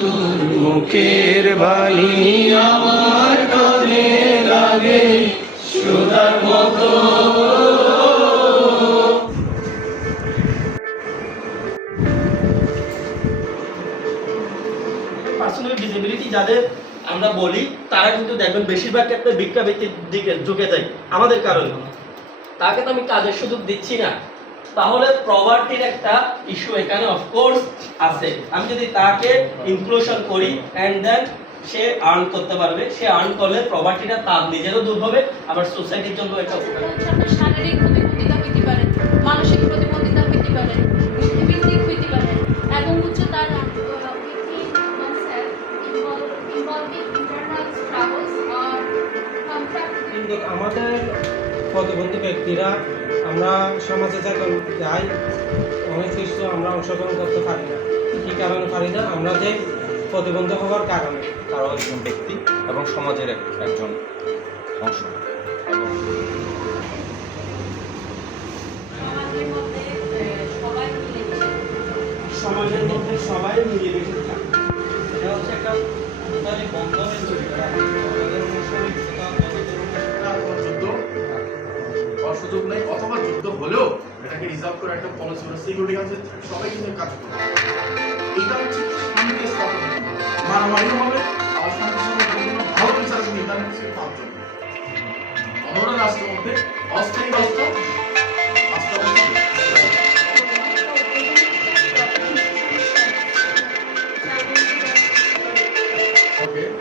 তোর মুখের বাণী আমার কানে লাগে সুধার মতো। পার্সোনাল ডিসেবিলিটি যাদের আমরা বলি তারা কিন্তু দেখবেন বেশিরভাগ ক্ষেত্রে ভিক্ষাবৃত্তির দিকে ঝুঁকে যায় আমাদের কারণে। তাকে তো আমি কাজের সুযোগ দিচ্ছি না, তাহলে প্রভার্টির একটা ইস্যু এখানে অফকোর্স আছে। আমি যদি তাকে ইনক্লুশন করি এন্ড দেন সে আর্ন করতে পারবে, সে আর্ন করলে প্রভার্টিটা তার নিজেরও দূর হবে, আবার সোসাইটির জন্য একটা উপকার। শারীরিক প্রতিবন্ধিতা হইতে পারে, মানসিক প্রতিবন্ধিতা হইতে পারে, বুদ্ধিবৃত্তিক হইতে পারে এবং হচ্ছে তার কিন্তু আমাদের প্রতিবন্ধী ব্যক্তিরা আমরা সমাজে যখন যাই অনেক কিছু আমরা অংশগ্রহণ করতে পারি না। কী কারণে পারি না? আমরা যে প্রতিবন্ধী হওয়ার কারণে। তারা একজন ব্যক্তি এবং সমাজের একজন অংশ। এবং সমাজের মধ্যে সবাই মিলেমিশে থাকে, এটা হচ্ছে একটা বন্ধনের তৈরি করা। সুযোগ নেই অথবা যুদ্ধ হলেও এটাকে রিজার্ভ করে একটা পলিসি করে সিকিউরিটি কাউন্সিল সবাই কিন্তু কাজ করবে। এটা হচ্ছে শান্তি স্থাপন, মারামারি হবে আর শান্তি সম্পর্কে ভালো বিচার কিন্তু এটা হচ্ছে পাঁচজন অনরা রাষ্ট্রের মধ্যে অস্থায়ী রাষ্ট্র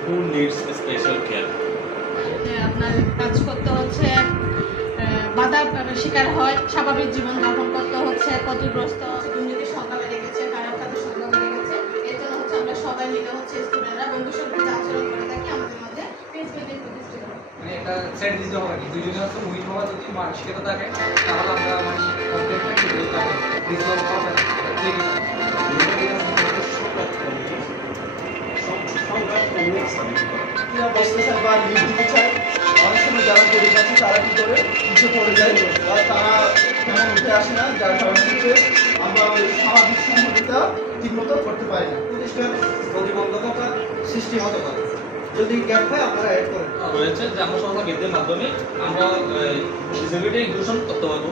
who needs special care? আপনার কাজ করতে হচ্ছে, বাধা শিকার হয়, স্বাভাবিক জীবন যাপন করতে হচ্ছে, ক্ষতিগ্রস্ত দুর্নীতি সংখ্যা বেড়ে গেছে, খারাপ কাজের সংখ্যা বেড়ে গেছে। এর জন্য হচ্ছে আমরা সবাই মিলে হচ্ছে স্টুডেন্টরা বন্ধুসত্ত্বে আচরণ করে থাকি আমাদের মধ্যে পেজবেদের প্রতিষ্ঠিত হয়। মানে এটা স্ট্র্যাটেজি হবে কি দুজনের হচ্ছে মুহিত হওয়া যদি মানসিকতা থাকে তাহলে আমরা মানে কমপ্লিটটা কি বলতে হবে রিজলভ হবে না ঠিক আছে। বা লিড দিতে চায়, অনেক সময় যারা গরিব আছে তারা কি করে উঠে পড়ে যায়, আর তারা তেমন উঠে আসে না, যার কারণে হচ্ছে আমরা ওই স্বাভাবিক সম্পর্কটা ঠিকমতো করতে পারি না। প্রতিষ্ঠান প্রতিবন্ধকতা সৃষ্টি হতে পারে, যদি গ্যাপ হয় আপনারা অ্যাড করেন। রয়েছে যে আমরা সংস্থা বৃদ্ধির মাধ্যমে আমরা ডিসেবিলিটি ইনক্লুশন করতে পারবো।